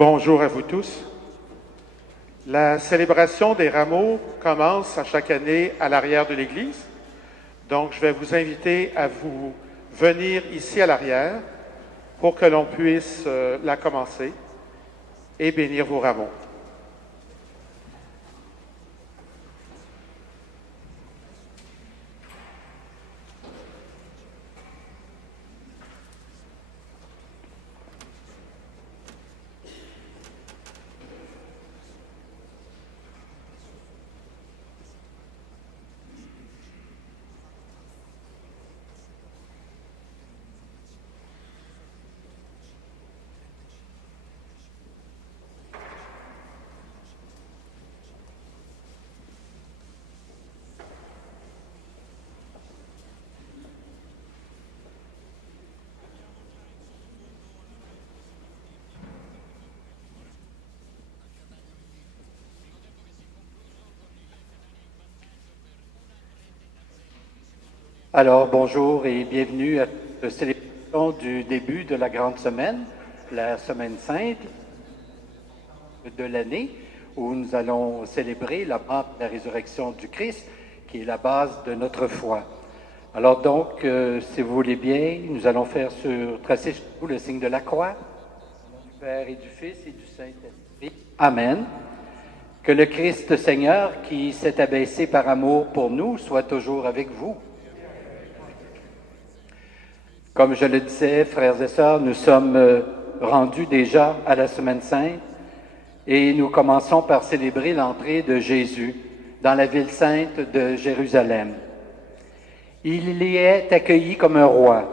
Bonjour à vous tous. La célébration des rameaux commence à chaque année à l'arrière de l'église. Donc, je vais vous inviter à vous venir ici à l'arrière pour que l'on puisse la commencer et bénir vos rameaux. Alors, bonjour et bienvenue à la célébration du début de la grande semaine, la semaine sainte de l'année, où nous allons célébrer la mort et la résurrection du Christ, qui est la base de notre foi. Alors donc, si vous voulez bien, nous allons tracer sur vous le signe de la croix, au nom du Père et du Fils et du Saint-Esprit. Amen. Que le Christ Seigneur, qui s'est abaissé par amour pour nous, soit toujours avec vous. Comme je le disais, frères et sœurs, nous sommes rendus déjà à la Semaine Sainte et nous commençons par célébrer l'entrée de Jésus dans la ville sainte de Jérusalem. Il y est accueilli comme un roi,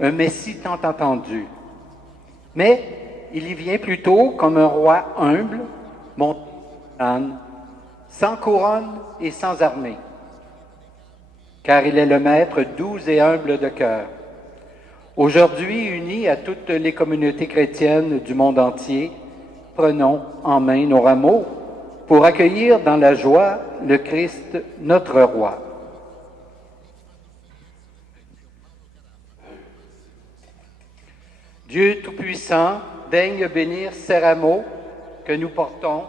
un Messie tant attendu. Mais il y vient plutôt comme un roi humble, monté sur l'âne, sans couronne et sans armée, car il est le maître doux et humble de cœur. Aujourd'hui, unis à toutes les communautés chrétiennes du monde entier, prenons en main nos rameaux pour accueillir dans la joie le Christ, notre roi. Dieu Tout-Puissant, daigne bénir ces rameaux que nous portons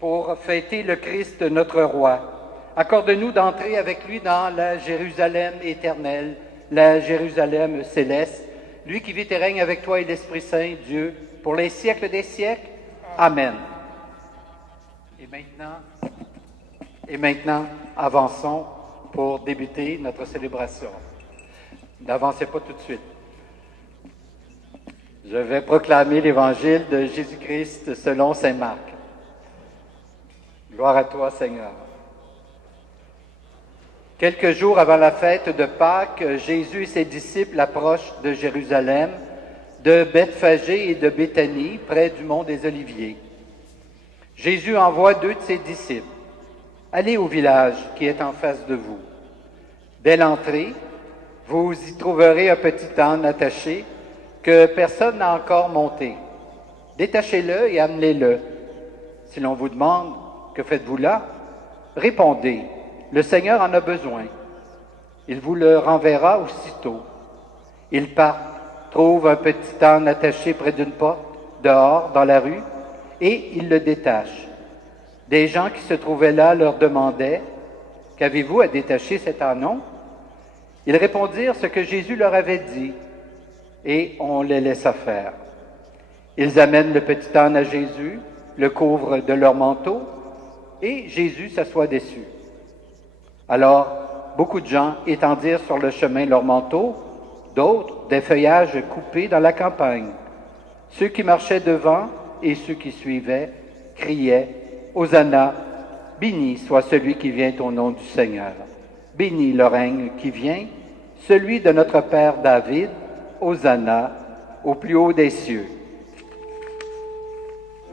pour fêter le Christ, notre roi. Accorde-nous d'entrer avec lui dans la Jérusalem éternelle, la Jérusalem céleste, lui qui vit et règne avec toi et l'Esprit Saint, Dieu, pour les siècles des siècles. Amen. Et maintenant, avançons pour débuter notre célébration. N'avancez pas tout de suite. Je vais proclamer l'évangile de Jésus-Christ selon saint Marc. Gloire à toi, Seigneur. Quelques jours avant la fête de Pâques, Jésus et ses disciples approchent de Jérusalem, de Bethphagée et de Béthanie, près du mont des Oliviers. Jésus envoie 2 de ses disciples. Allez au village qui est en face de vous. Dès l'entrée, vous y trouverez un petit âne attaché que personne n'a encore monté. Détachez-le et amenez-le. Si l'on vous demande « Que faites-vous là ?» répondez « Le Seigneur en a besoin. Il vous le renverra aussitôt. » Ils partent, trouvent un petit âne attaché près d'une porte, dehors, dans la rue, et ils le détachent. Des gens qui se trouvaient là leur demandaient « Qu'avez-vous à détacher cet ânon ?» Ils répondirent ce que Jésus leur avait dit, et on les laissa faire. Ils amènent le petit âne à Jésus, le couvrent de leur manteau, et Jésus s'assoit dessus. Alors, beaucoup de gens étendirent sur le chemin leurs manteaux, d'autres des feuillages coupés dans la campagne. Ceux qui marchaient devant et ceux qui suivaient criaient « Hosanna, béni soit celui qui vient au nom du Seigneur. Béni le règne qui vient, celui de notre Père David, Hosanna, au plus haut des cieux. »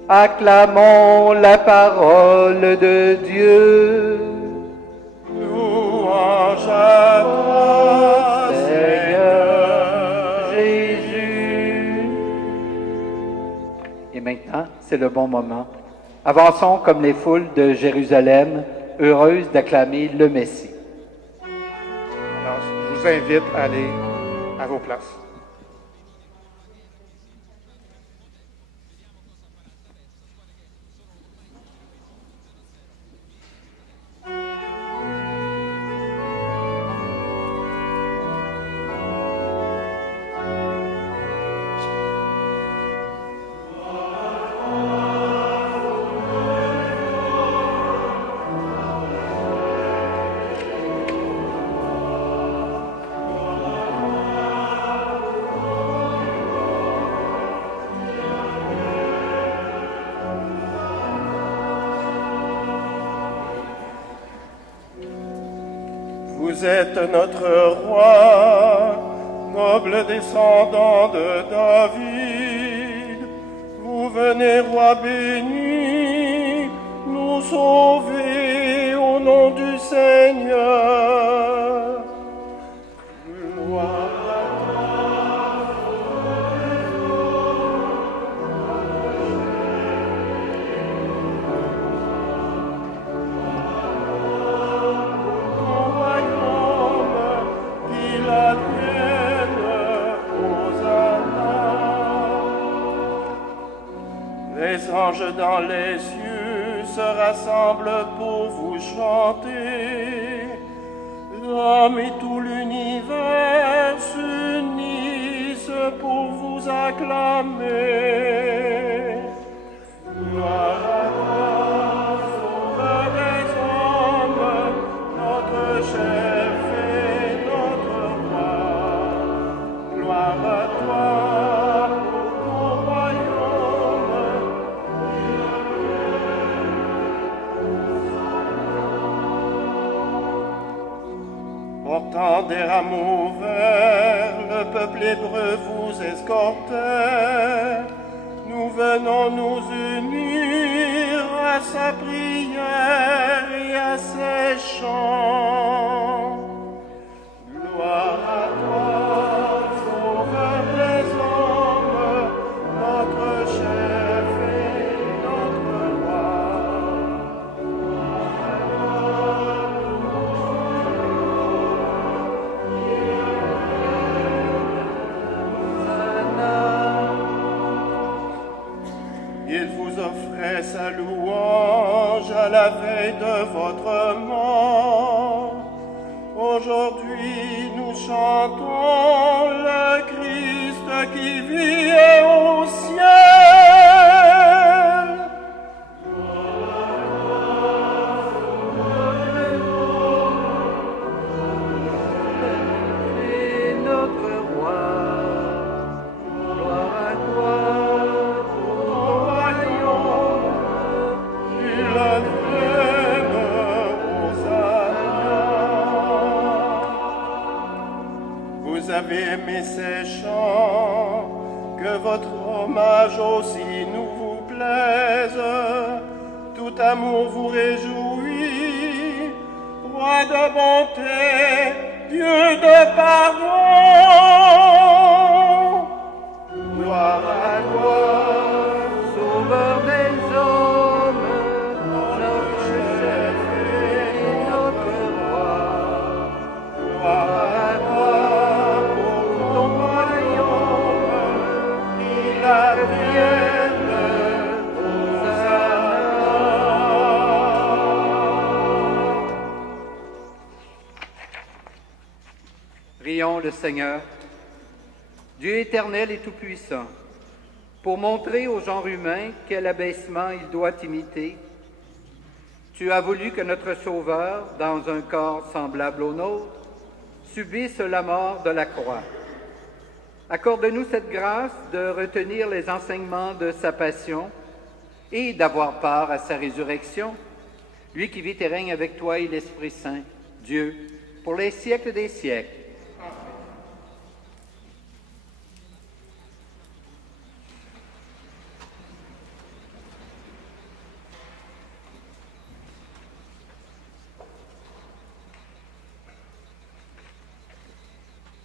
Acclamons la parole de Dieu. Louange à toi, Seigneur Jésus. Et maintenant, c'est le bon moment. Avançons comme les foules de Jérusalem, heureuses d'acclamer le Messie. Alors, je vous invite à aller à vos places. Vous êtes notre roi, noble descendant de David. Vous venez, roi béni, nous sauver au nom du Seigneur. Gloire à ton royaume, qu'il advienne, Hosanna. Les anges dans les cieux se rassemblent pour vous chanter. L'homme et tout l'univers s'unissent pour vous acclamer. Gloire à toi, Sauveur des hommes, notre chef et notre roi. Gloire à toi, pour ton royaume. Portant des rameaux verts, le peuple hébreu vous escortait. Nous venons nous unir à sa prière et à ses chants. Gloire à toi, Sauveur des hommes, notre chef et notre roi. Il vous offrait sa louange à la veille de votre mort. Aujourd'hui, nous chantons le Christ qui vit au ciel. Et notre roi, gloire à toi, Ton royaume, qu'il advienne, Hosanna. Vous avez aimé ces chants, que votre hommage aussi nous vous plaise. Tout amour vous réjouit, roi de bonté, Dieu de pardon. Gloire à toi, Sauveur des hommes, notre chef et notre roi. gloire à toi, pour ton royaume, qu'il advienne, Hosanna. Prions le Seigneur. Dieu éternel et tout-puissant, pour montrer au genre humain quel abaissement il doit imiter, tu as voulu que notre Sauveur, dans un corps semblable au nôtre, subisse la mort de la croix. Accorde-nous cette grâce de retenir les enseignements de sa passion et d'avoir part à sa résurrection, lui qui vit et règne avec toi et l'Esprit Saint, Dieu, pour les siècles des siècles.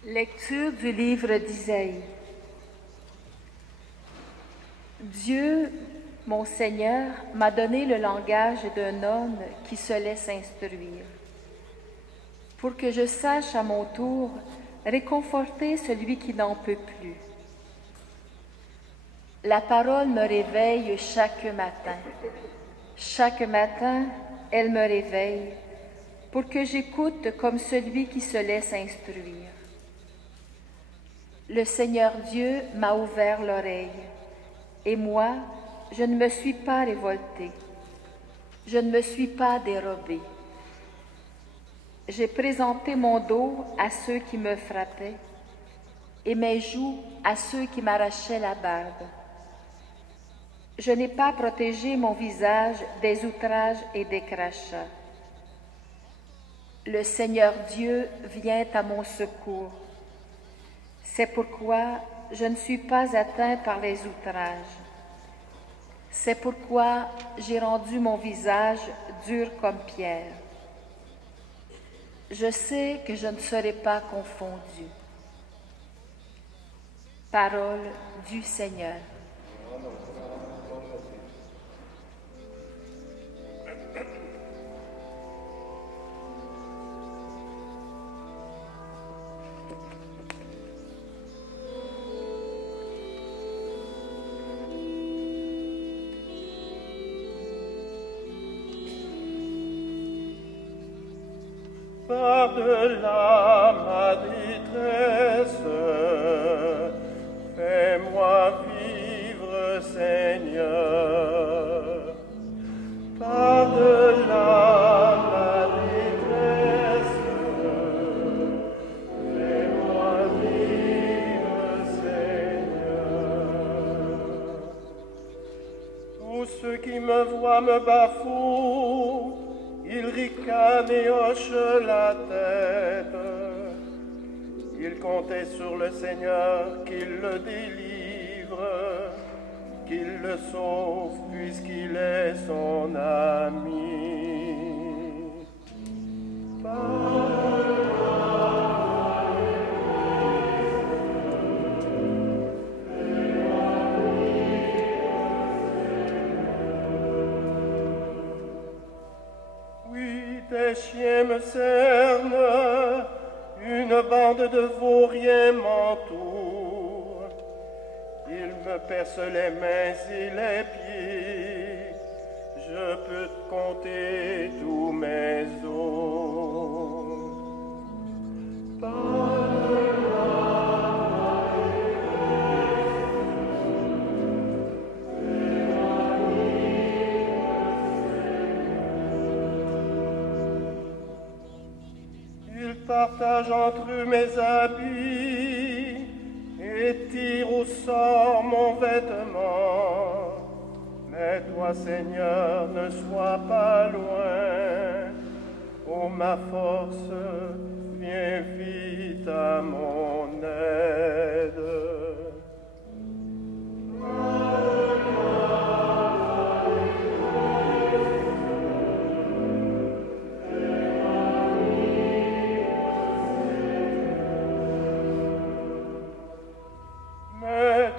Lecture du livre d'Isaïe. Dieu, mon Seigneur, m'a donné le langage d'un homme qui se laisse instruire, pour que je sache à mon tour réconforter celui qui n'en peut plus. La parole me réveille chaque matin. Chaque matin, elle me réveille, pour que j'écoute comme celui qui se laisse instruire. Le Seigneur Dieu m'a ouvert l'oreille, et moi, je ne me suis pas révoltée, je ne me suis pas dérobée. J'ai présenté mon dos à ceux qui me frappaient, et mes joues à ceux qui m'arrachaient la barbe. Je n'ai pas protégé mon visage des outrages et des crachats. le Seigneur Dieu vient à mon secours. C'est pourquoi je ne suis pas atteint par les outrages. C'est pourquoi j'ai rendu mon visage dur comme pierre. Je sais que je ne serai pas confondu. Parole du Seigneur. Par-delà ma détresse, fais-moi vivre, Seigneur. Par-delà ma détresse, fais-moi vivre, Seigneur. Tous ceux qui me voient me bafouent, ils ricanent et hochent la tête. Ils comptaient sur le Seigneur qu'il le délivre, qu'il le sauve, puisqu'il est son ami. Des chiens me cernent, une bande de vauriens m'entoure. Ils me percent les mains et les pieds, je peux compter tous mes os. Partage entre eux mes habits et tire au sort mon vêtement. Mais toi, Seigneur, ne sois pas loin. Ô ma force, viens vite à mon aide.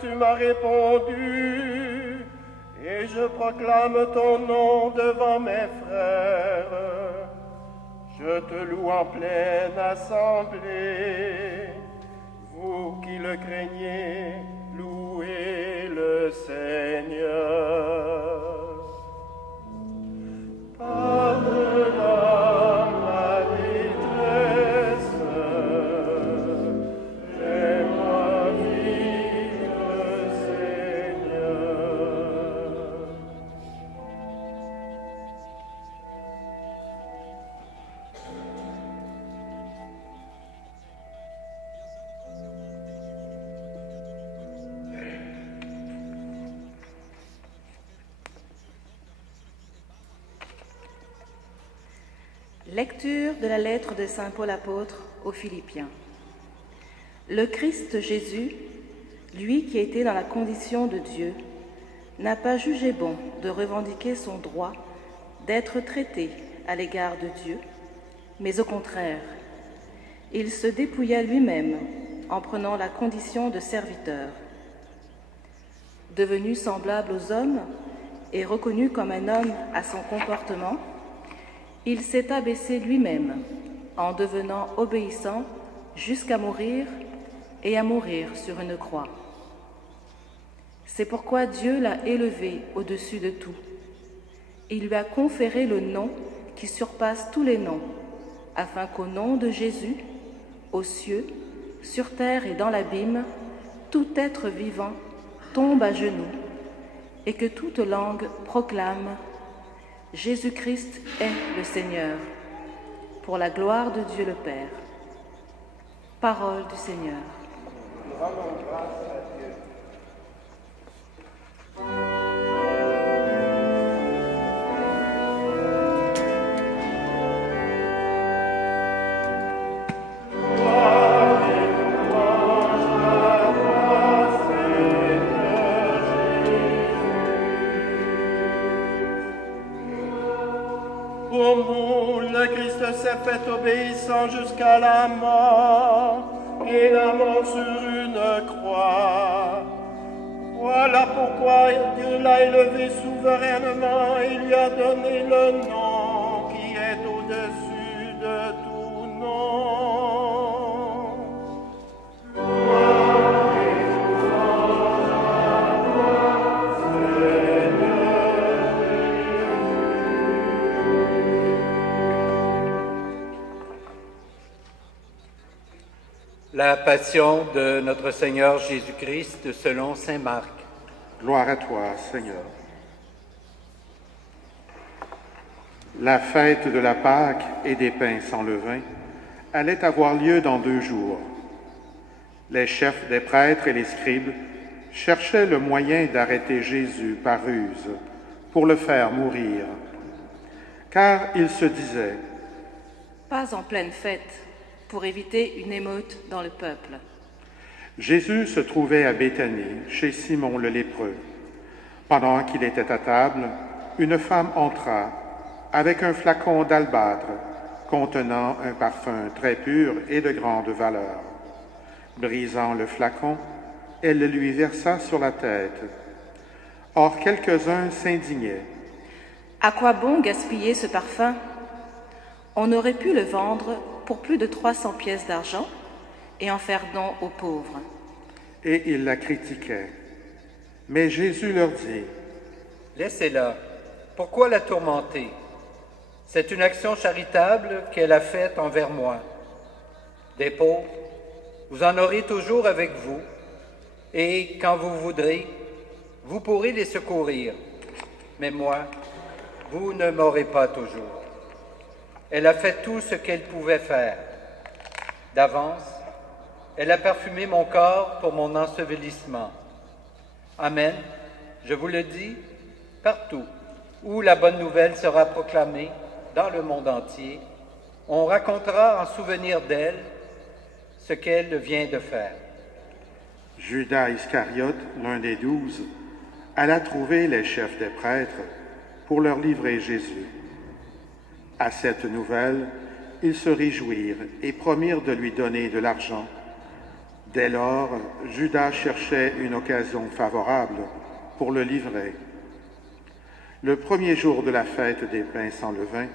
Tu m'as répondu, et je proclame ton nom devant mes frères. Je te loue en pleine assemblée. Vous qui le craignez, louez le Seigneur. Par-delà ma détresse, fais-moi vivre, Seigneur. Lecture de la lettre de Saint Paul apôtre aux Philippiens. Le Christ Jésus, lui qui était dans la condition de Dieu, n'a pas jugé bon de revendiquer son droit d'être traité à l'égard de Dieu, mais au contraire, il se dépouilla lui-même en prenant la condition de serviteur. Devenu semblable aux hommes et reconnu comme un homme à son comportement, il s'est abaissé lui-même en devenant obéissant jusqu'à mourir et à mourir sur une croix. C'est pourquoi Dieu l'a élevé au-dessus de tout. Il lui a conféré le nom qui surpasse tous les noms, afin qu'au nom de Jésus, aux cieux, sur terre et dans l'abîme, tout être vivant tombe à genoux et que toute langue proclame « Jésus-Christ est le Seigneur », pour la gloire de Dieu le Père. Parole du Seigneur. Nous rendons grâce à Dieu. s'est fait obéissant jusqu'à la mort, et la mort sur une croix. Voilà pourquoi Dieu l'a élevé souverainement et lui a donné le nom qui est au-dessus de tout nom. La passion de notre Seigneur Jésus-Christ selon saint Marc. Gloire à toi, Seigneur. La fête de la Pâque et des pains sans levain allait avoir lieu dans 2 jours. Les chefs des prêtres et les scribes cherchaient le moyen d'arrêter Jésus par ruse pour le faire mourir, car ils se disaient: Pas en pleine fête, pour éviter une émeute dans le peuple. Jésus se trouvait à Béthanie, chez Simon le lépreux. Pendant qu'il était à table, une femme entra avec un flacon d'albâtre contenant un parfum très pur et de grande valeur. Brisant le flacon, elle le lui versa sur la tête. Or quelques-uns s'indignaient. À quoi bon gaspiller ce parfum? On aurait pu le vendre pour plus de 300 pièces d'argent et en faire don aux pauvres. Et ils la critiquaient. Mais Jésus leur dit: Laissez-la. Pourquoi la tourmenter? C'est une action charitable qu'elle a faite envers moi. Des pauvres, vous en aurez toujours avec vous, et quand vous voudrez, vous pourrez les secourir. Mais moi, vous ne m'aurez pas toujours. Elle a fait tout ce qu'elle pouvait faire. D'avance, elle a parfumé mon corps pour mon ensevelissement. Amen, je vous le dis, partout où la bonne nouvelle sera proclamée dans le monde entier, on racontera en souvenir d'elle ce qu'elle vient de faire. Judas Iscariote, l'un des 12, alla trouver les chefs des prêtres pour leur livrer Jésus. À cette nouvelle, ils se réjouirent et promirent de lui donner de l'argent. Dès lors, Judas cherchait une occasion favorable pour le livrer. Le premier jour de la fête des pains sans levain,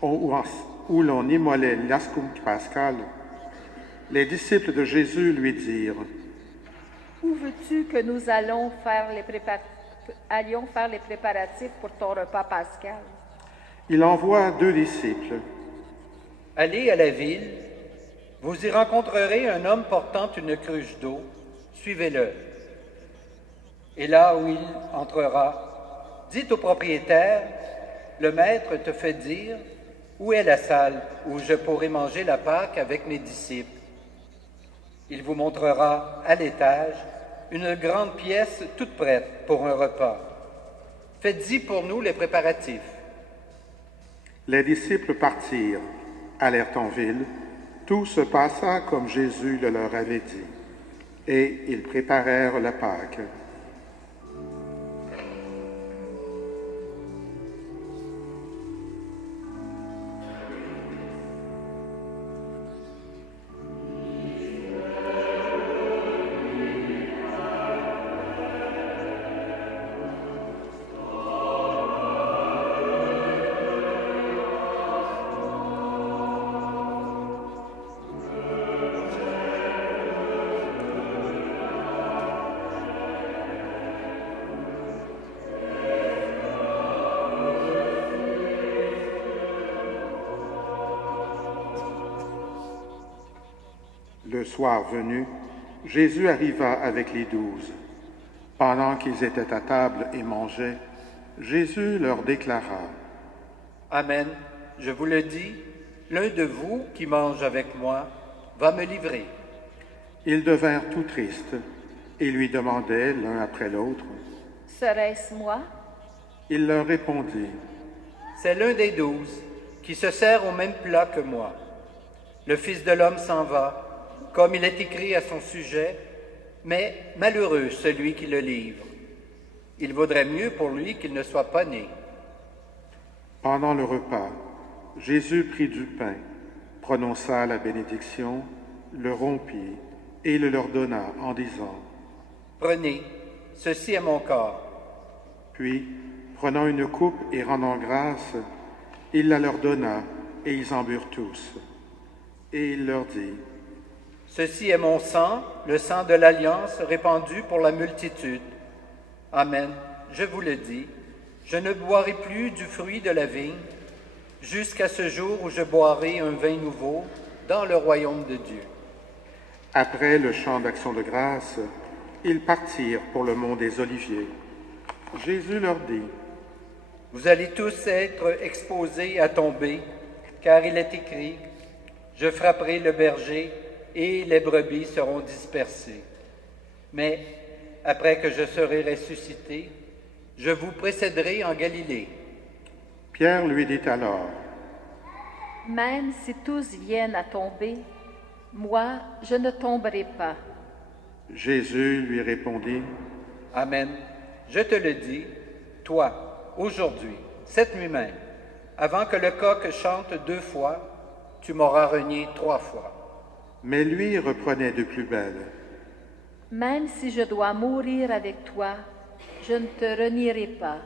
où l'on immolait l'ascount pascal, les disciples de Jésus lui dirent: Où veux-tu que nous allions faire les préparatifs pour ton repas pascal? Il envoie 2 disciples. Allez à la ville, vous y rencontrerez un homme portant une cruche d'eau, suivez-le. Et là où il entrera, dites au propriétaire: le maître te fait dire où est la salle où je pourrai manger la Pâque avec mes disciples. Il vous montrera à l'étage une grande pièce toute prête pour un repas. Faites-y pour nous les préparatifs. Les disciples partirent, allèrent en ville. Tout se passa comme Jésus le leur avait dit, et ils préparèrent la Pâque. Le soir venu, Jésus arriva avec les 12. Pendant qu'ils étaient à table et mangeaient, Jésus leur déclara: Amen, je vous le dis, l'un de vous qui mange avec moi va me livrer. Ils devinrent tout tristes et lui demandaient l'un après l'autre: Serait-ce moi? Il leur répondit: C'est l'un des 12 qui se sert au même plat que moi. Le Fils de l'homme s'en va, comme il est écrit à son sujet, mais malheureux celui qui le livre. Il vaudrait mieux pour lui qu'il ne soit pas né. Pendant le repas, Jésus prit du pain, prononça la bénédiction, le rompit et le leur donna en disant, « Prenez, ceci est mon corps. » Puis, prenant une coupe et rendant grâce, il la leur donna, et ils en burent tous. Et il leur dit, « Ceci est mon sang, le sang de l'Alliance répandu pour la multitude. Amen, je vous le dis, je ne boirai plus du fruit de la vigne, jusqu'à ce jour où je boirai un vin nouveau dans le royaume de Dieu. » Après le chant d'action de grâce, ils partirent pour le mont des Oliviers. Jésus leur dit, « Vous allez tous être exposés à tomber, car il est écrit, « Je frapperai le berger et les brebis seront dispersées. » Mais après que je serai ressuscité, je vous précéderai en Galilée. Pierre lui dit alors, « Même si tous viennent à tomber, moi, je ne tomberai pas. » Jésus lui répondit, « Amen, je te le dis, toi, aujourd'hui, cette nuit même, avant que le coq chante 2 fois, tu m'auras renié 3 fois. » Mais lui reprenait de plus belle, « Même si je dois mourir avec toi, je ne te renierai pas. »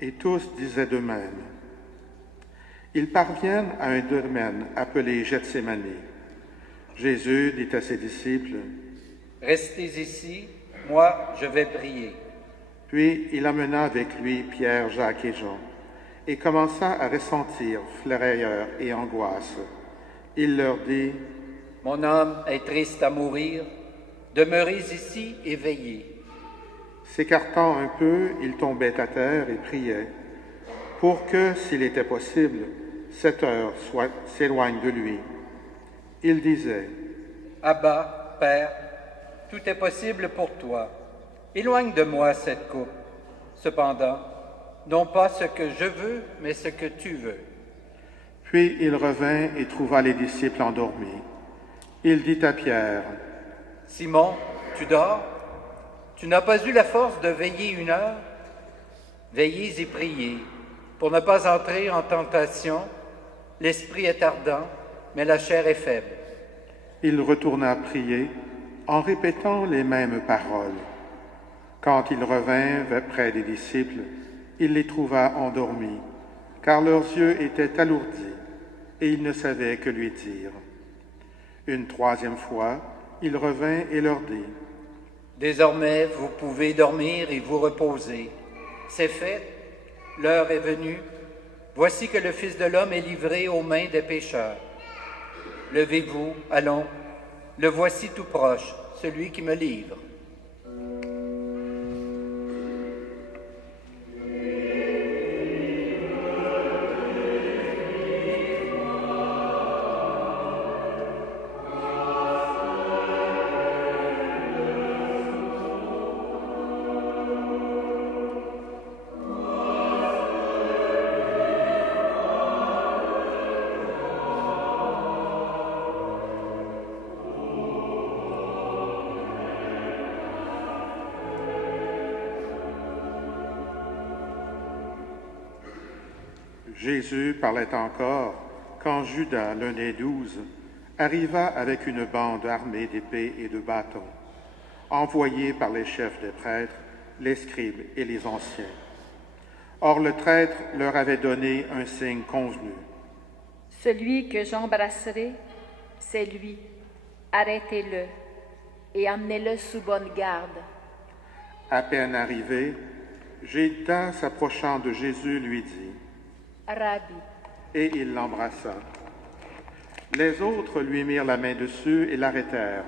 Et tous disaient de même. Ils parviennent à un domaine appelé Gethsémani. Jésus dit à ses disciples, « Restez ici, moi je vais prier. » Puis il amena avec lui Pierre, Jacques et Jean, et commença à ressentir frayeur et angoisse. Il leur dit, « Mon âme est triste à mourir, demeurez ici et veillez. » S'écartant un peu, il tombait à terre et priait, pour que, s'il était possible, cette heure s'éloigne de lui. Il disait, « Abba, Père, tout est possible pour toi. Éloigne de moi cette coupe. Cependant, non pas ce que je veux, mais ce que tu veux. » Puis il revint et trouva les disciples endormis. Il dit à Pierre, « Simon, tu dors? Tu n'as pas eu la force de veiller 1 heure? Veillez et priez, pour ne pas entrer en tentation. L'esprit est ardent, mais la chair est faible. » Il retourna prier en répétant les mêmes paroles. Quand il revint près des disciples, il les trouva endormis, car leurs yeux étaient alourdis, et ils ne savaient que lui dire. Une 3e fois, il revint et leur dit, « Désormais, vous pouvez dormir et vous reposer. C'est fait, l'heure est venue. Voici que le Fils de l'homme est livré aux mains des pécheurs. Levez-vous, allons, le voici tout proche, celui qui me livre. » Jésus parlait encore quand Judas, l'un des 12, arriva avec une bande armée d'épées et de bâtons, envoyée par les chefs des prêtres, les scribes et les anciens. Or le traître leur avait donné un signe convenu. « Celui que j'embrasserai, c'est lui. Arrêtez-le et emmenez-le sous bonne garde. » À peine arrivé, Judas, s'approchant de Jésus, lui dit, « Rabbi. » Et il l'embrassa. Les autres lui mirent la main dessus et l'arrêtèrent.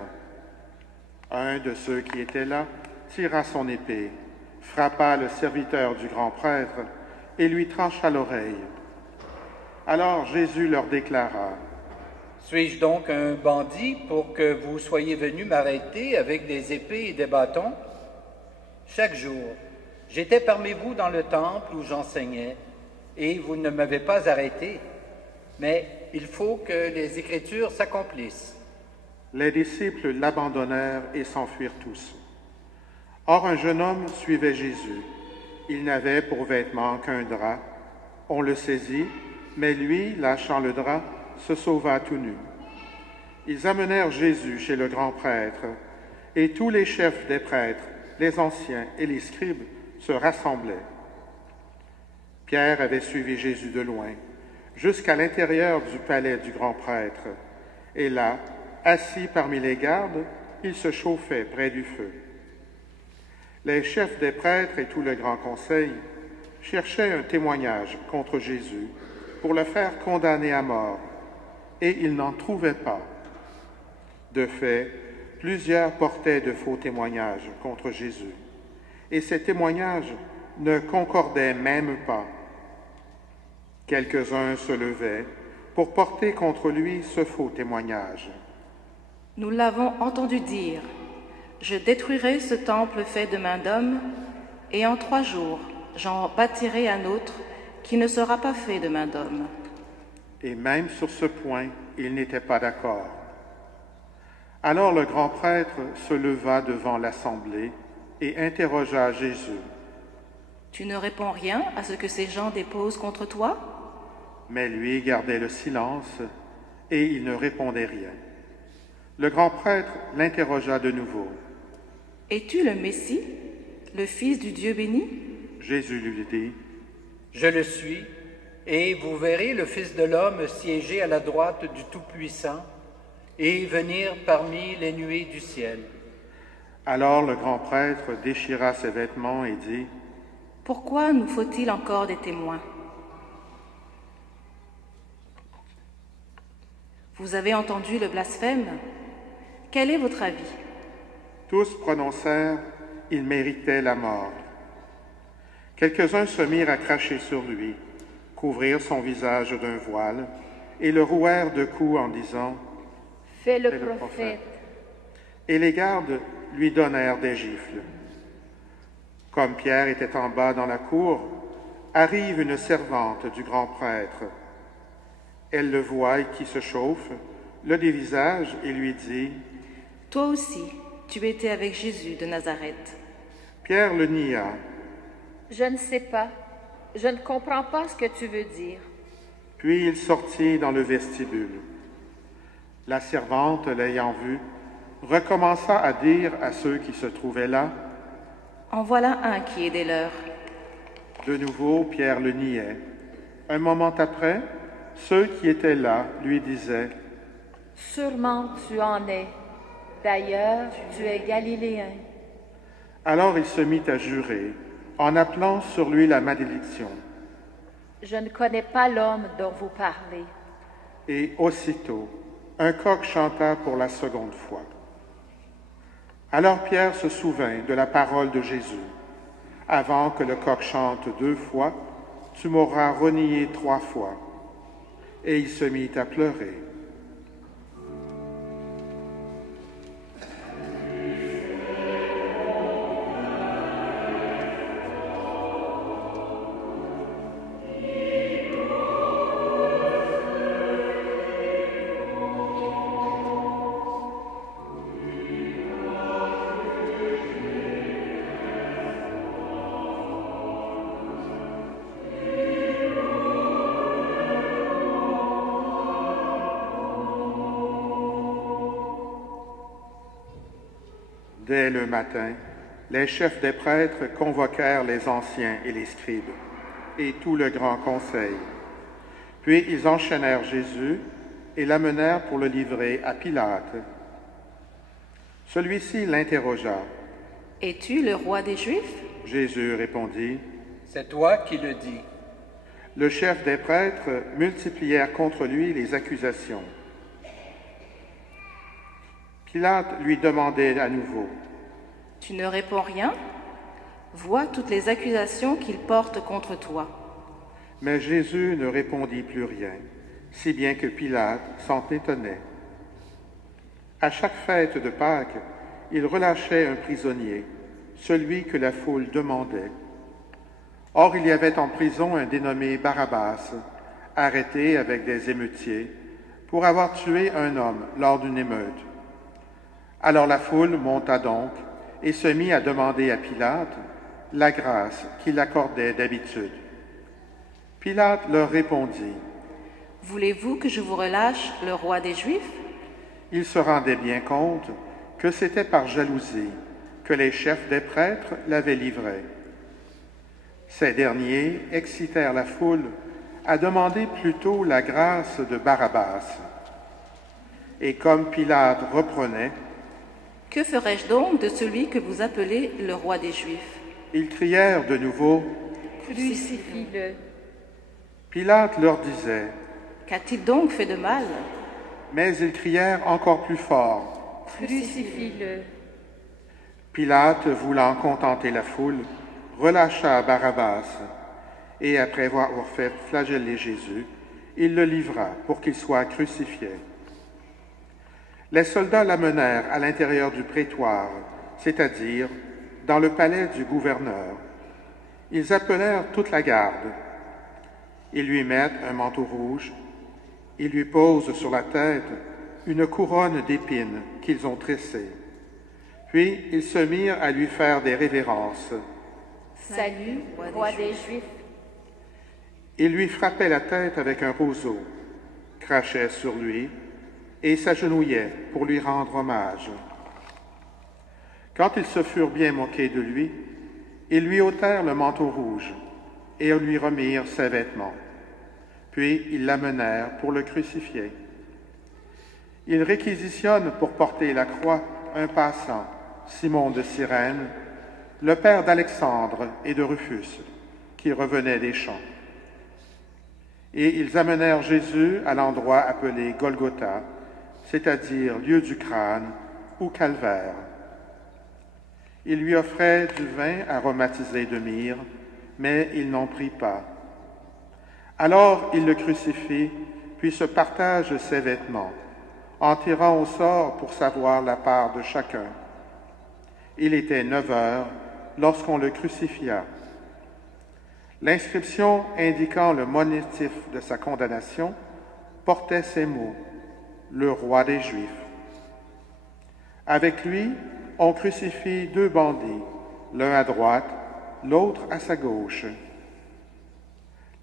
Un de ceux qui étaient là tira son épée, frappa le serviteur du grand prêtre et lui trancha l'oreille. Alors Jésus leur déclara, « Suis-je donc un bandit pour que vous soyez venus m'arrêter avec des épées et des bâtons? Chaque jour, j'étais parmi vous dans le temple où j'enseignais, et vous ne m'avez pas arrêté. Mais il faut que les Écritures s'accomplissent. » Les disciples l'abandonnèrent et s'enfuirent tous. Or un jeune homme suivait Jésus. Il n'avait pour vêtement qu'un drap. On le saisit Mais lui, lâchant le drap, se sauva tout nu. Ils amenèrent Jésus chez le grand prêtre, et tous les chefs des prêtres, les anciens et les scribes se rassemblaient. Pierre avait suivi Jésus de loin, jusqu'à l'intérieur du palais du grand prêtre, et là, assis parmi les gardes, il se chauffait près du feu. Les chefs des prêtres et tout le grand conseil cherchaient un témoignage contre Jésus pour le faire condamner à mort, et ils n'en trouvaient pas. De fait, plusieurs portaient de faux témoignages contre Jésus, et ces témoignages ne concordaient même pas. Quelques-uns se levaient pour porter contre lui ce faux témoignage. Nous l'avons entendu dire, « Je détruirai ce temple fait de main d'homme, et en 3 jours, j'en bâtirai un autre qui ne sera pas fait de main d'homme. » Et même sur ce point, ils n'étaient pas d'accord. Alors le grand prêtre se leva devant l'assemblée et interrogea Jésus. « Tu ne réponds rien à ce que ces gens déposent contre toi ?» Mais lui gardait le silence et il ne répondait rien. Le grand prêtre l'interrogea de nouveau. « Es-tu le Messie, le Fils du Dieu béni ?» Jésus lui dit, « Je le suis, et vous verrez le Fils de l'homme siéger à la droite du Tout-Puissant et venir parmi les nuées du ciel. » Alors le grand prêtre déchira ses vêtements et dit, « Pourquoi nous faut-il encore des témoins ? Vous avez entendu le blasphème ? Quel est votre avis ? » Tous prononcèrent, « Il méritait la mort. » Quelques-uns se mirent à cracher sur lui, couvrirent son visage d'un voile et le rouèrent de coups en disant, « Fais le prophète. » Et les gardes lui donnèrent des gifles. Comme Pierre était en bas dans la cour, arrive une servante du grand prêtre. Elle le voit qui se chauffe, le dévisage et lui dit, « Toi aussi, tu étais avec Jésus de Nazareth. » Pierre le nia. « Je ne sais pas. Je ne comprends pas ce que tu veux dire. » Puis il sortit dans le vestibule. La servante, l'ayant vu, recommença à dire à ceux qui se trouvaient là, « En voilà un qui est des leurs. » De nouveau, Pierre le niait. Un moment après, ceux qui étaient là lui disaient, « Sûrement tu en es. D'ailleurs, tu es galiléen. » Alors il se mit à jurer, en appelant sur lui la malédiction. « Je ne connais pas l'homme dont vous parlez. » Et aussitôt, un coq chanta pour la seconde fois. Alors Pierre se souvint de la parole de Jésus. « Avant que le coq chante 2 fois, tu m'auras renié 3 fois. » Et il se mit à pleurer. Dès le matin, les chefs des prêtres convoquèrent les anciens et les scribes, et tout le grand conseil. Puis ils enchaînèrent Jésus et l'amenèrent pour le livrer à Pilate. Celui-ci l'interrogea. « Es-tu le roi des Juifs ?» Jésus répondit, « C'est toi qui le dis. » Le chef des prêtres multiplièrent contre lui les accusations. Pilate lui demandait à nouveau, « Tu ne réponds rien ? Vois toutes les accusations qu'il porte contre toi. » Mais Jésus ne répondit plus rien, si bien que Pilate s'en étonnait. À chaque fête de Pâques, il relâchait un prisonnier, celui que la foule demandait. Or, il y avait en prison un dénommé Barabbas, arrêté avec des émeutiers, pour avoir tué un homme lors d'une émeute. Alors la foule monta donc et se mit à demander à Pilate la grâce qu'il accordait d'habitude. Pilate leur répondit, Voulez-vous que je vous relâche le roi des Juifs? Il se rendait bien compte que c'était par jalousie que les chefs des prêtres l'avaient livré. Ces derniers excitèrent la foule à demander plutôt la grâce de Barabbas. Et comme Pilate reprenait, « Que ferais-je donc de celui que vous appelez le roi des Juifs ?» Ils crièrent de nouveau, « Crucifie-le !» Pilate leur disait, « Qu'a-t-il donc fait de mal ?» Mais ils crièrent encore plus fort, « Crucifie-le !» Pilate, voulant contenter la foule, relâcha Barabbas, et après avoir fait flageller Jésus, il le livra pour qu'il soit crucifié. Les soldats l'amenèrent à l'intérieur du prétoire, c'est-à-dire dans le palais du gouverneur. Ils appelèrent toute la garde. Ils lui mettent un manteau rouge. Ils lui posent sur la tête une couronne d'épines qu'ils ont tressée. Puis ils se mirent à lui faire des révérences. Salut, roi des Juifs. Ils lui frappaient la tête avec un roseau, crachaient sur lui et s'agenouillaient pour lui rendre hommage. Quand ils se furent bien moqués de lui, ils lui ôtèrent le manteau rouge et lui remirent ses vêtements. Puis ils l'amenèrent pour le crucifier. Ils réquisitionnent pour porter la croix un passant, Simon de Cyrène, le père d'Alexandre et de Rufus, qui revenait des champs. Et ils amenèrent Jésus à l'endroit appelé Golgotha, c'est-à-dire lieu du crâne ou calvaire. Ils lui offraient du vin aromatisé de myrrhe, mais il n'en prit pas. Alors ils le crucifient, puis se partagent ses vêtements, en tirant au sort pour savoir la part de chacun. Il était 9 heures lorsqu'on le crucifia. L'inscription indiquant le motif de sa condamnation portait ces mots, « Le roi des Juifs ». Avec lui, on crucifie 2 bandits, l'un à droite, l'autre à sa gauche.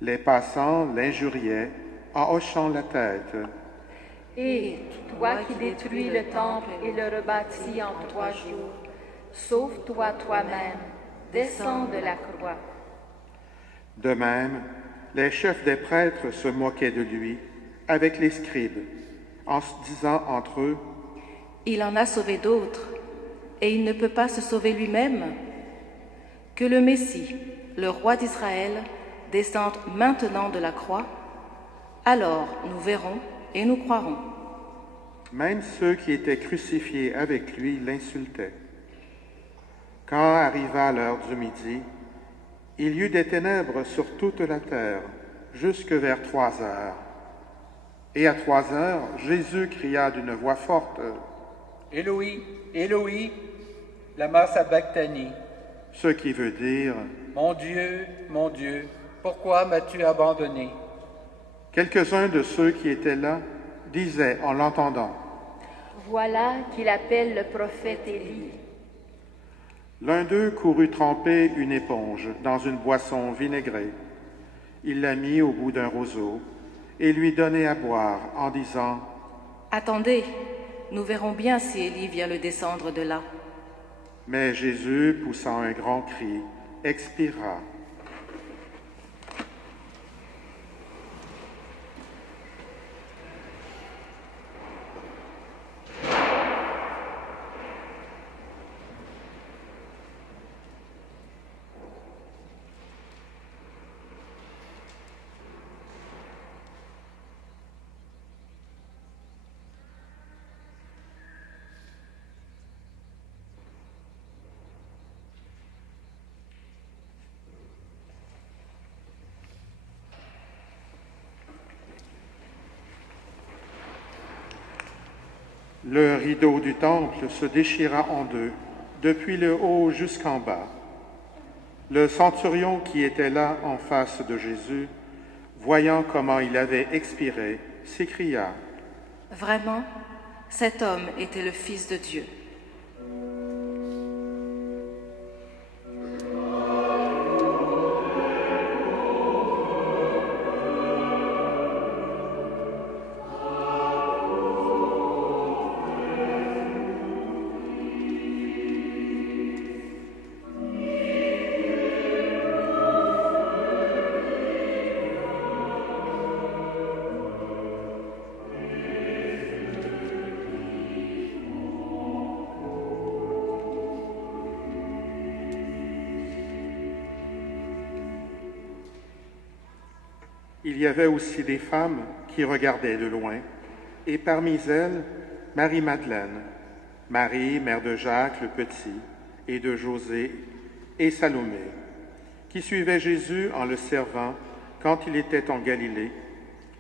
Les passants l'injuriaient en hochant la tête. « Et toi qui détruis le temple et le rebâtis en 3 jours, sauve-toi toi-même, descends de la croix. » De même, les chefs des prêtres se moquaient de lui avec les scribes, en se disant entre eux, « Il en a sauvé d'autres, et il ne peut pas se sauver lui-même. Que le Messie, le roi d'Israël, descende maintenant de la croix, alors nous verrons et nous croirons. » Même ceux qui étaient crucifiés avec lui l'insultaient. Quand arriva l'heure du midi, il y eut des ténèbres sur toute la terre, jusque vers 3 heures. Et à 3 heures, Jésus cria d'une voix forte, « Éloi, Éloi, lama sabachthani » ce qui veut dire, « Mon Dieu, pourquoi m'as-tu abandonné » Quelques-uns de ceux qui étaient là disaient en l'entendant, « Voilà qu'il appelle le prophète Élie. » L'un d'eux courut tremper une éponge dans une boisson vinaigrée. Il la mit au bout d'un roseau et lui donnait à boire en disant, « Attendez, nous verrons bien si Élie vient le descendre de là. » Mais Jésus, poussant un grand cri, expira. Le rideau du temple se déchira en 2, depuis le haut jusqu'en bas. Le centurion qui était là en face de Jésus, voyant comment il avait expiré, s'écria, « Vraiment, cet homme était le Fils de Dieu. » il y avait aussi des femmes qui regardaient de loin, et parmi elles, Marie-Madeleine, Marie, mère de Jacques le Petit, et de José, et Salomé, qui suivaient Jésus en le servant quand il était en Galilée,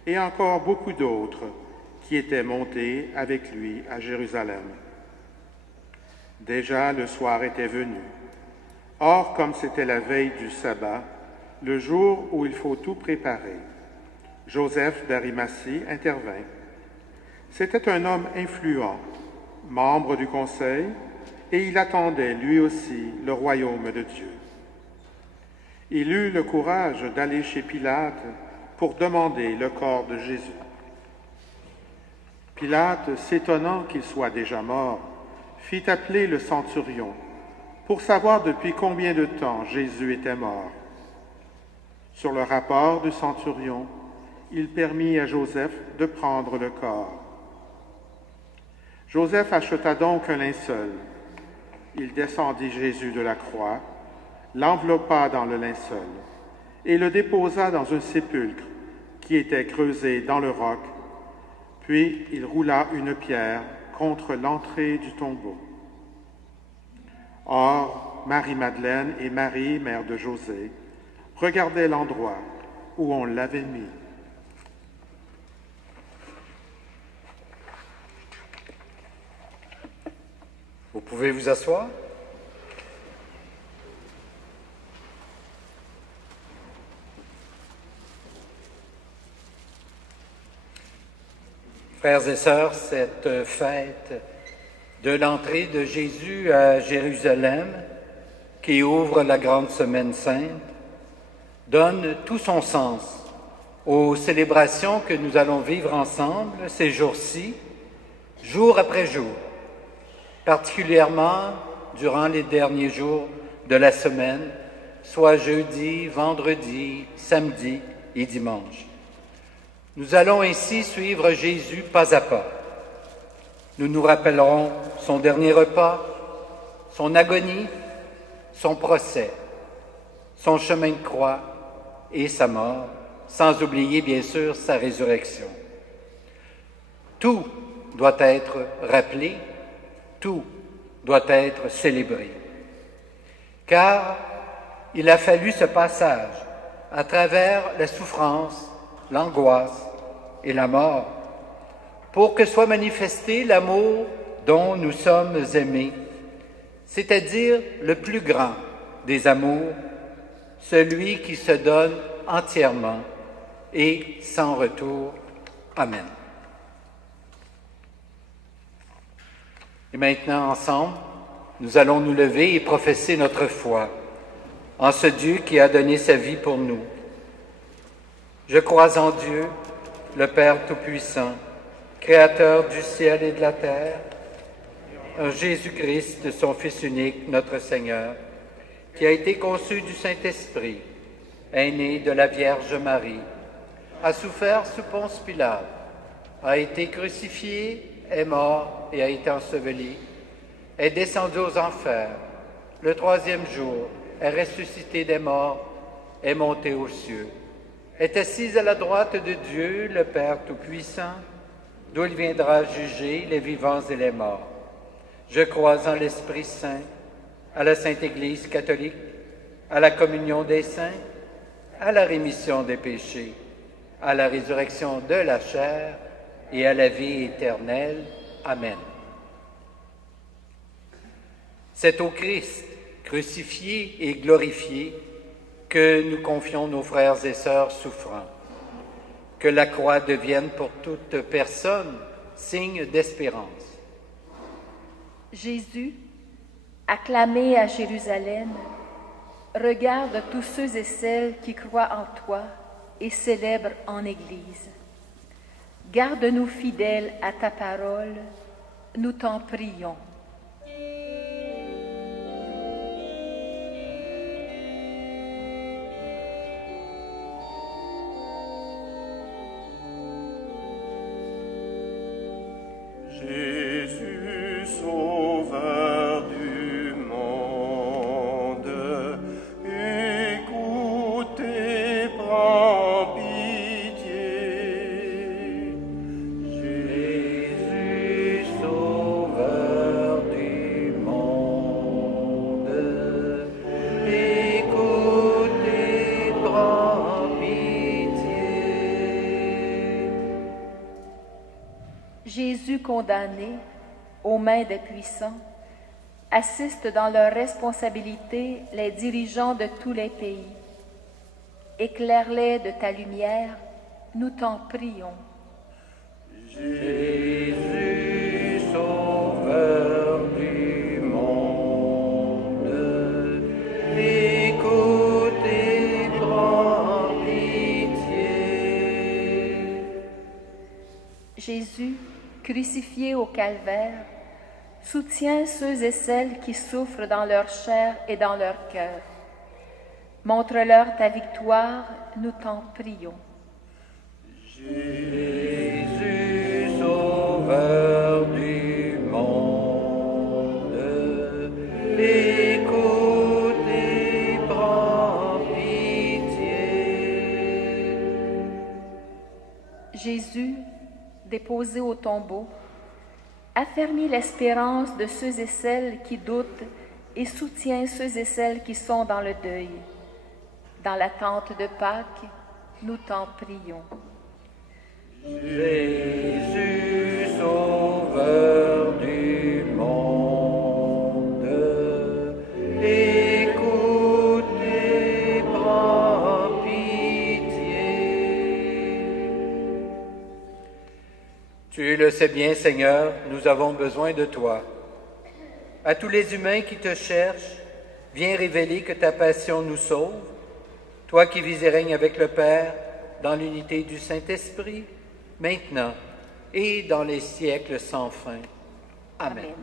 et encore beaucoup d'autres qui étaient montés avec lui à Jérusalem. Déjà le soir était venu. Or, comme c'était la veille du sabbat, le jour où il faut tout préparer, Joseph d'Arimathie intervint. C'était un homme influent, membre du conseil, et il attendait lui aussi le royaume de Dieu. Il eut le courage d'aller chez Pilate pour demander le corps de Jésus. Pilate, s'étonnant qu'il soit déjà mort, fit appeler le centurion pour savoir depuis combien de temps Jésus était mort. Sur le rapport du centurion, il permit à Joseph de prendre le corps. Joseph acheta donc un linceul. Il descendit Jésus de la croix, l'enveloppa dans le linceul et le déposa dans un sépulcre qui était creusé dans le roc, puis il roula une pierre contre l'entrée du tombeau. Or, Marie-Madeleine et Marie, mère de José, regardaient l'endroit où on l'avait mis. Vous pouvez vous asseoir. Frères et sœurs, cette fête de l'entrée de Jésus à Jérusalem, qui ouvre la grande semaine sainte, donne tout son sens aux célébrations que nous allons vivre ensemble ces jours-ci, jour après jour, particulièrement durant les derniers jours de la semaine, soit jeudi, vendredi, samedi et dimanche. Nous allons ainsi suivre Jésus pas à pas. Nous nous rappellerons son dernier repas, son agonie, son procès, son chemin de croix et sa mort, sans oublier bien sûr sa résurrection. Tout doit être rappelé, tout doit être célébré. Car il a fallu ce passage à travers la souffrance, l'angoisse et la mort pour que soit manifesté l'amour dont nous sommes aimés, c'est-à-dire le plus grand des amours, celui qui se donne entièrement et sans retour. Amen. Et maintenant, ensemble, nous allons nous lever et professer notre foi en ce Dieu qui a donné sa vie pour nous. Je crois en Dieu, le Père Tout-Puissant, Créateur du ciel et de la terre, en Jésus-Christ, son Fils unique, notre Seigneur, qui a été conçu du Saint-Esprit, est né de la Vierge Marie, a souffert sous Ponce Pilate, a été crucifié, est mort et a été enseveli, est descendu aux enfers, le troisième jour est ressuscité des morts, est monté aux cieux, est assis à la droite de Dieu, le Père Tout-Puissant, d'où il viendra juger les vivants et les morts. Je crois en l'Esprit Saint, à la Sainte Église catholique, à la communion des saints, à la rémission des péchés, à la résurrection de la chair et à la vie éternelle. Amen. C'est au Christ, crucifié et glorifié, que nous confions nos frères et sœurs souffrants. Que la croix devienne pour toute personne signe d'espérance. Jésus, acclamé à Jérusalem, regarde tous ceux et celles qui croient en toi et célèbrent en Église. Garde-nous fidèles à ta parole, nous t'en prions. Jésus, sauveur du monde, écoute et prends pitié. Jésus condamné aux mains des puissants, assiste dans leurs responsabilités les dirigeants de tous les pays. Éclaire-les de ta lumière, nous t'en prions. Jésus, Sauveur du monde, écoute et prends pitié. Jésus, crucifié au calvaire, soutiens ceux et celles qui souffrent dans leur chair et dans leur cœur. Montre-leur ta victoire, nous t'en prions. Jésus, Sauveur du monde, écoute et prends pitié. Jésus, déposé au tombeau, affermis l'espérance de ceux et celles qui doutent et soutiens ceux et celles qui sont dans le deuil. Dans l'attente de Pâques, nous t'en prions. Jésus, Sauveur du monde, écoute et prends pitié. Tu le sais bien, Seigneur, nous avons besoin de toi. À tous les humains qui te cherchent, viens révéler que ta passion nous sauve. Toi qui vis et règnes avec le Père, dans l'unité du Saint-Esprit, maintenant et dans les siècles sans fin. Amen. Amen.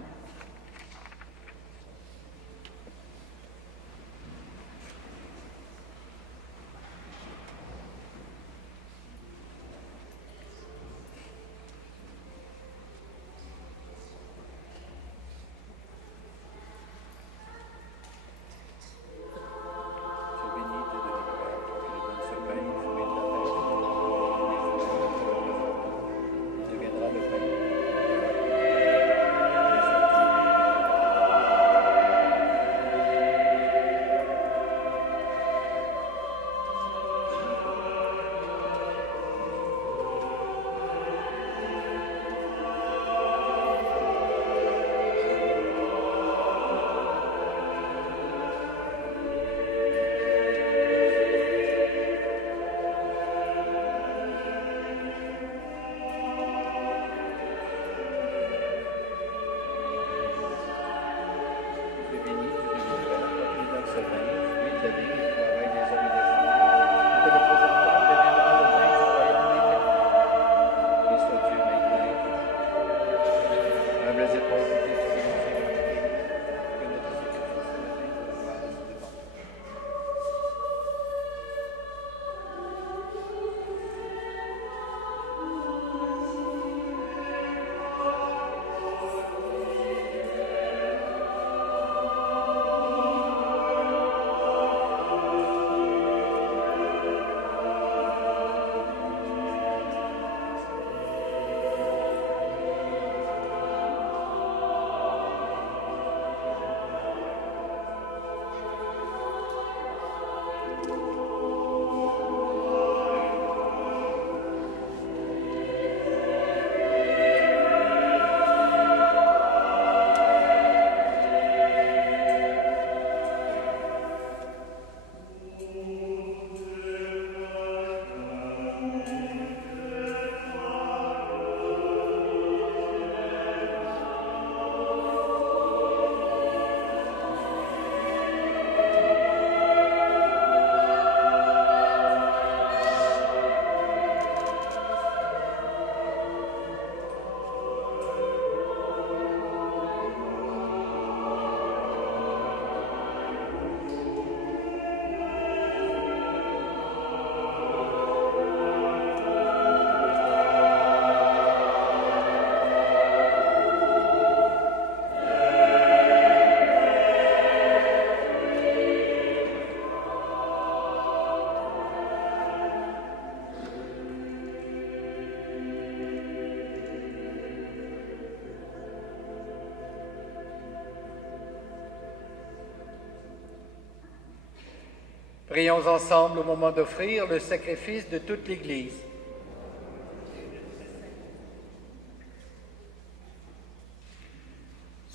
Prions ensemble au moment d'offrir le sacrifice de toute l'Église.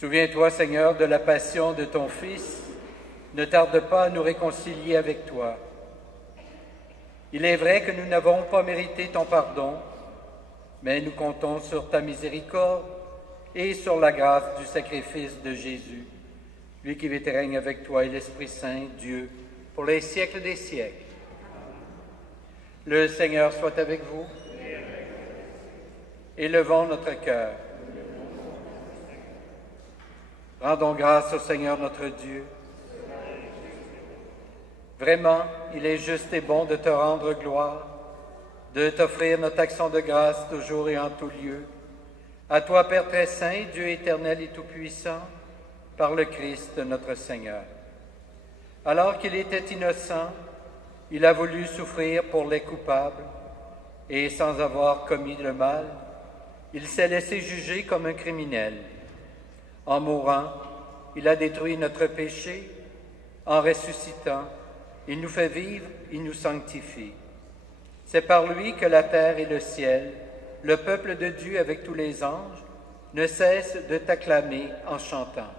Souviens-toi, Seigneur, de la passion de ton Fils. Ne tarde pas à nous réconcilier avec toi. Il est vrai que nous n'avons pas mérité ton pardon, mais nous comptons sur ta miséricorde et sur la grâce du sacrifice de Jésus, lui qui vit et règne avec toi et l'Esprit Saint, Dieu, pour les siècles des siècles. Le Seigneur soit avec vous. Élevons notre cœur. Rendons grâce au Seigneur notre Dieu. Vraiment, il est juste et bon de te rendre gloire, de t'offrir notre action de grâce toujours et en tout lieu. À toi, Père très saint, Dieu éternel et tout-puissant, par le Christ notre Seigneur. Alors qu'il était innocent, il a voulu souffrir pour les coupables, et sans avoir commis le mal, il s'est laissé juger comme un criminel. En mourant, il a détruit notre péché. En ressuscitant, il nous fait vivre, il nous sanctifie. C'est par lui que la terre et le ciel, le peuple de Dieu avec tous les anges, ne cessent de t'acclamer en chantant.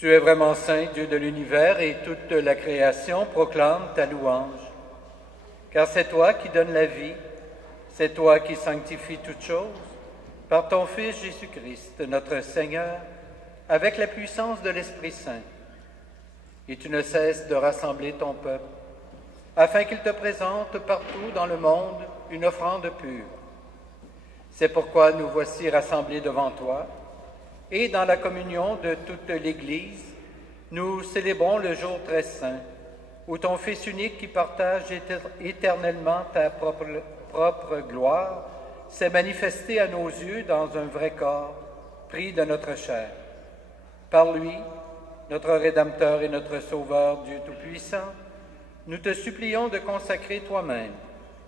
Tu es vraiment saint, Dieu de l'univers, et toute la création proclame ta louange. Car c'est toi qui donnes la vie, c'est toi qui sanctifies toutes choses, par ton Fils Jésus-Christ, notre Seigneur, avec la puissance de l'Esprit Saint. Et tu ne cesses de rassembler ton peuple, afin qu'il te présente partout dans le monde une offrande pure. C'est pourquoi nous voici rassemblés devant toi, et dans la communion de toute l'Église, nous célébrons le jour très saint, où ton Fils unique qui partage éternellement ta propre gloire s'est manifesté à nos yeux dans un vrai corps, pris de notre chair. Par lui, notre Rédempteur et notre Sauveur, Dieu Tout-Puissant, nous te supplions de consacrer toi-même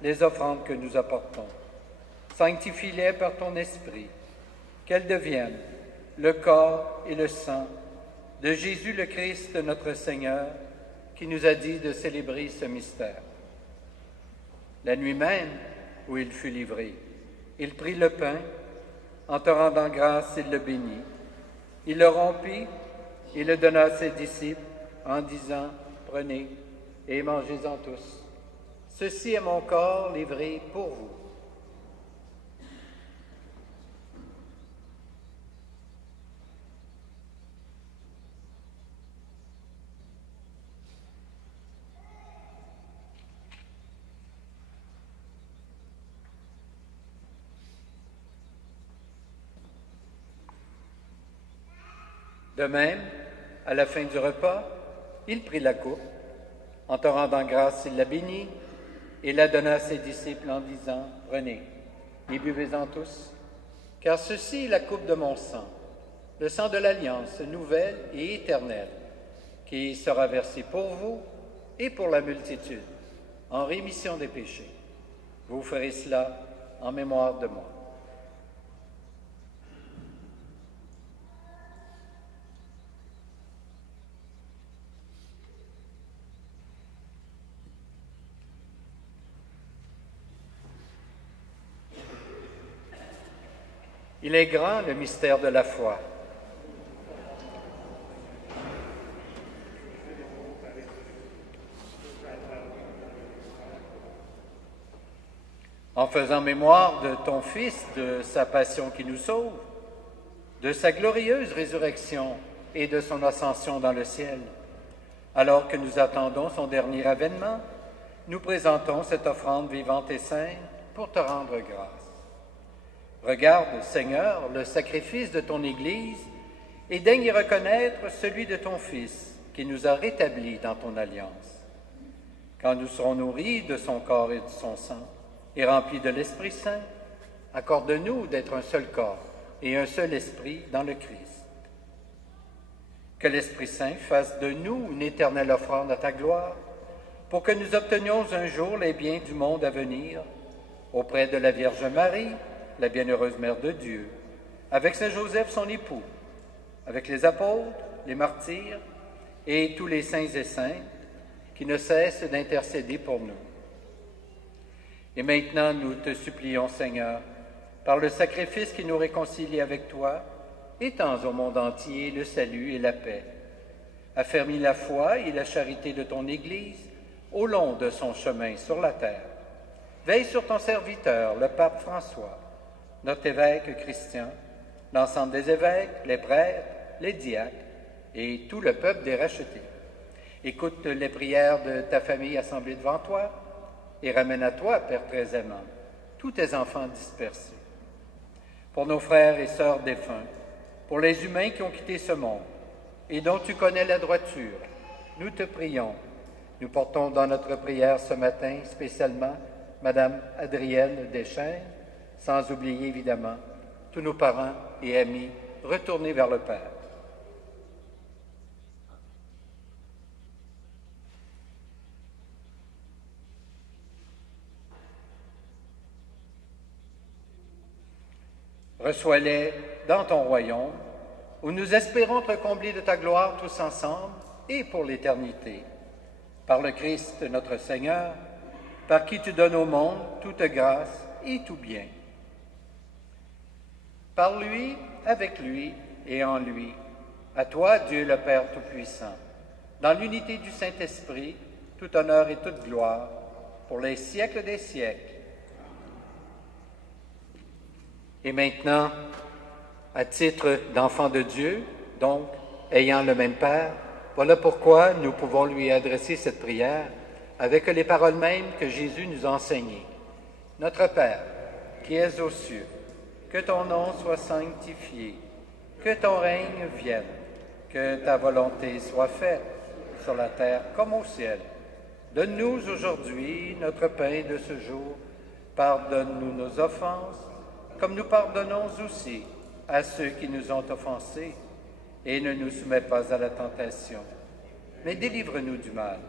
les offrandes que nous apportons. Sanctifie-les par ton Esprit, qu'elles deviennent le corps et le sang de Jésus le Christ, notre Seigneur, qui nous a dit de célébrer ce mystère. La nuit même où il fut livré, il prit le pain, en te rendant grâce, il le bénit. Il le rompit et le donna à ses disciples en disant, « Prenez et mangez-en tous. Ceci est mon corps livré pour vous. » De même, à la fin du repas, il prit la coupe. En te rendant grâce, il la bénit et la donna à ses disciples en disant, « Prenez et buvez-en tous, car ceci est la coupe de mon sang, le sang de l'alliance nouvelle et éternelle, qui sera versé pour vous et pour la multitude, en rémission des péchés. Vous ferez cela en mémoire de moi. » Il est grand le mystère de la foi. En faisant mémoire de ton Fils, de sa passion qui nous sauve, de sa glorieuse résurrection et de son ascension dans le ciel, alors que nous attendons son dernier avènement, nous présentons cette offrande vivante et sainte pour te rendre grâce. Regarde, Seigneur, le sacrifice de ton Église et daigne y reconnaître celui de ton Fils qui nous a rétablis dans ton alliance. Quand nous serons nourris de son corps et de son sang et remplis de l'Esprit Saint, accorde-nous d'être un seul corps et un seul esprit dans le Christ. Que l'Esprit Saint fasse de nous une éternelle offrande à ta gloire pour que nous obtenions un jour les biens du monde à venir auprès de la Vierge Marie, la bienheureuse Mère de Dieu, avec Saint Joseph son époux, avec les apôtres, les martyrs et tous les saints et saintes qui ne cessent d'intercéder pour nous. Et maintenant, nous te supplions, Seigneur, par le sacrifice qui nous réconcilie avec toi, étends au monde entier le salut et la paix. Affermis la foi et la charité de ton Église au long de son chemin sur la terre. Veille sur ton serviteur, le pape François, notre évêque Christian, l'ensemble des évêques, les prêtres, les diacres et tout le peuple des rachetés. Écoute les prières de ta famille assemblée devant toi et ramène à toi, Père très aimant, tous tes enfants dispersés. Pour nos frères et sœurs défunts, pour les humains qui ont quitté ce monde et dont tu connais la droiture, nous te prions. Nous portons dans notre prière ce matin spécialement Madame Adrienne Deschênes, sans oublier évidemment tous nos parents et amis retournés vers le Père. Reçois-les dans ton royaume, où nous espérons te combler de ta gloire tous ensemble et pour l'éternité. Par le Christ notre Seigneur, par qui tu donnes au monde toute grâce et tout bien. Par lui, avec lui et en lui, à toi, Dieu le Père Tout-Puissant, dans l'unité du Saint-Esprit, tout honneur et toute gloire, pour les siècles des siècles. Et maintenant, à titre d'enfants de Dieu, donc ayant le même Père, voilà pourquoi nous pouvons lui adresser cette prière avec les paroles mêmes que Jésus nous a enseignées. Notre Père, qui es aux cieux, que ton nom soit sanctifié, que ton règne vienne, que ta volonté soit faite sur la terre comme au ciel. Donne-nous aujourd'hui notre pain de ce jour. Pardonne-nous nos offenses, comme nous pardonnons aussi à ceux qui nous ont offensés. Et ne nous soumets pas à la tentation, mais délivre-nous du mal.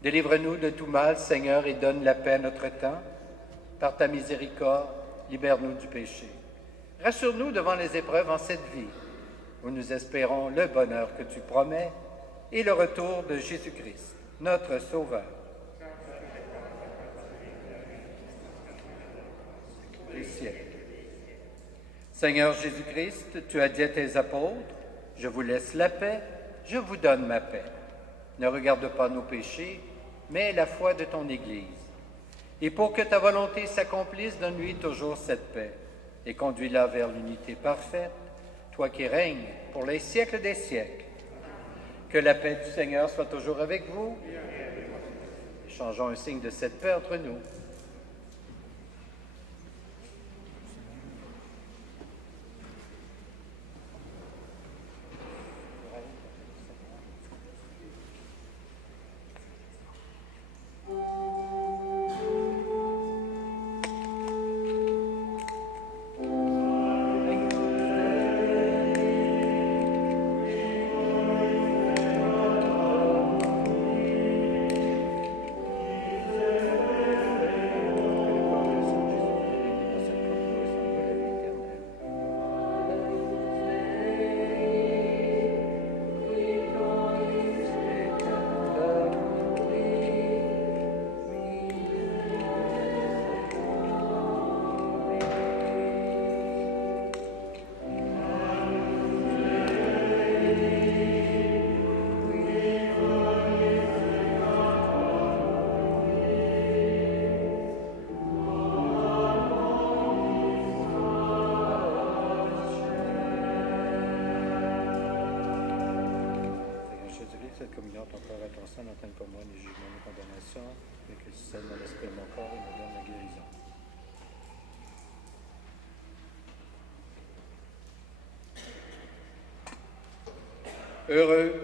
Délivre-nous de tout mal, Seigneur, et donne la paix à notre temps. Par ta miséricorde, libère-nous du péché. Rassure-nous devant les épreuves en cette vie, où nous espérons le bonheur que tu promets et le retour de Jésus-Christ, notre Sauveur. Des siècles. Seigneur Jésus-Christ, tu as dit à tes apôtres, « Je vous laisse la paix, je vous donne ma paix. Ne regarde pas nos péchés, mais la foi de ton Église. Et pour que ta volonté s'accomplisse, donne-lui toujours cette paix et conduis-la vers l'unité parfaite, toi qui règnes pour les siècles des siècles. Que la paix du Seigneur soit toujours avec vous. Échangeons un signe de cette paix entre nous. Cette communion, ton corps et ton sang n'entraîne pas moi ni jugement ni condamnation, mais que tu scelles mon esprit et mon corps et me donne la guérison.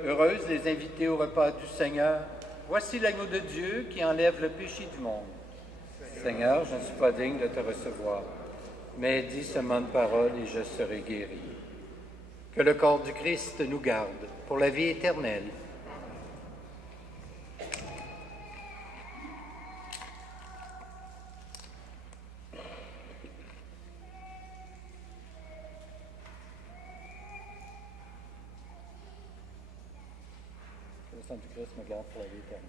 Heureuses les invités au repas du Seigneur. Voici l'agneau de Dieu qui enlève le péché du monde. Seigneur, je ne suis pas digne de te recevoir, mais dis seulement une parole et je serai guéri. Que le corps du Christ nous garde pour la vie éternelle. Que le sang du Christ me garde pour la vie éternelle.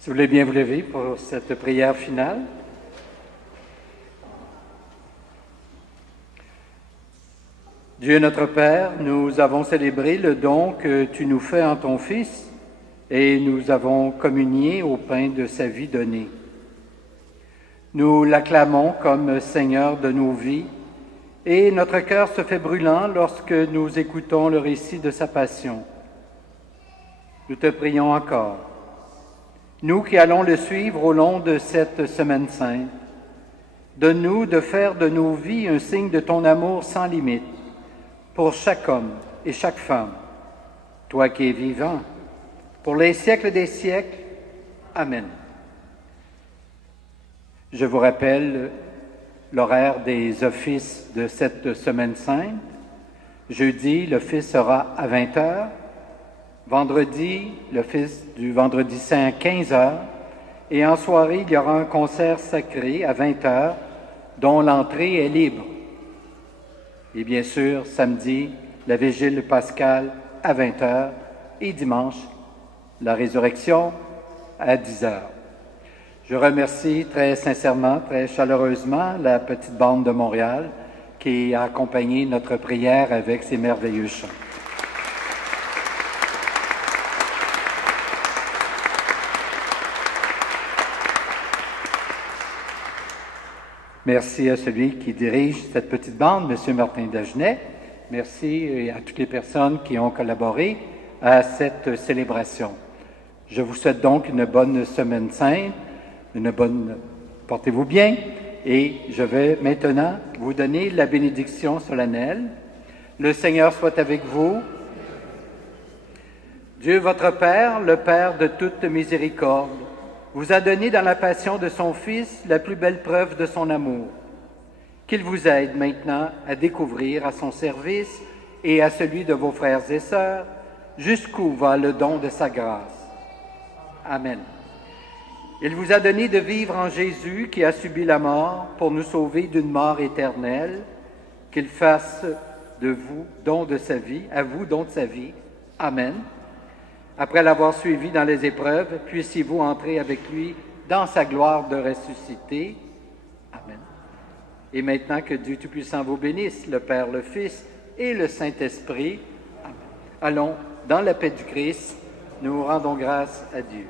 Si vous voulez bien vous lever pour cette prière finale. Dieu notre Père, nous avons célébré le don que tu nous fais en ton Fils et nous avons communié au pain de sa vie donnée. Nous l'acclamons comme Seigneur de nos vies et notre cœur se fait brûlant lorsque nous écoutons le récit de sa passion. Nous te prions encore. Nous qui allons le suivre au long de cette Semaine sainte, donne-nous de faire de nos vies un signe de ton amour sans limite pour chaque homme et chaque femme, toi qui es vivant, pour les siècles des siècles. Amen. Je vous rappelle l'horaire des offices de cette Semaine sainte. Jeudi, l'office sera à 20h. Vendredi, l'office du Vendredi Saint à 15h. Et en soirée, il y aura un concert sacré à 20h, dont l'entrée est libre. Et bien sûr, samedi, la Vigile pascale à 20h et dimanche, la résurrection à 10h. Je remercie très sincèrement, très chaleureusement la petite bande de Montréal qui a accompagné notre prière avec ses merveilleux chants. Merci à celui qui dirige cette petite bande, M. Martin Dagenet. Merci à toutes les personnes qui ont collaboré à cette célébration. Je vous souhaite donc une bonne Semaine sainte, portez-vous bien, et je vais maintenant vous donner la bénédiction solennelle. Le Seigneur soit avec vous. Dieu votre Père, le Père de toute miséricorde, vous a donné dans la passion de son Fils la plus belle preuve de son amour. Qu'il vous aide maintenant à découvrir à son service et à celui de vos frères et sœurs jusqu'où va le don de sa grâce. Amen. Il vous a donné de vivre en Jésus qui a subi la mort pour nous sauver d'une mort éternelle. Qu'il fasse de vous don de sa vie, à vous don de sa vie. Amen. Après l'avoir suivi dans les épreuves, puissiez-vous entrer avec lui dans sa gloire de ressuscité. Amen. Et maintenant que Dieu Tout-Puissant vous bénisse, le Père, le Fils et le Saint-Esprit. Amen. Allons dans la paix du Christ, nous rendons grâce à Dieu.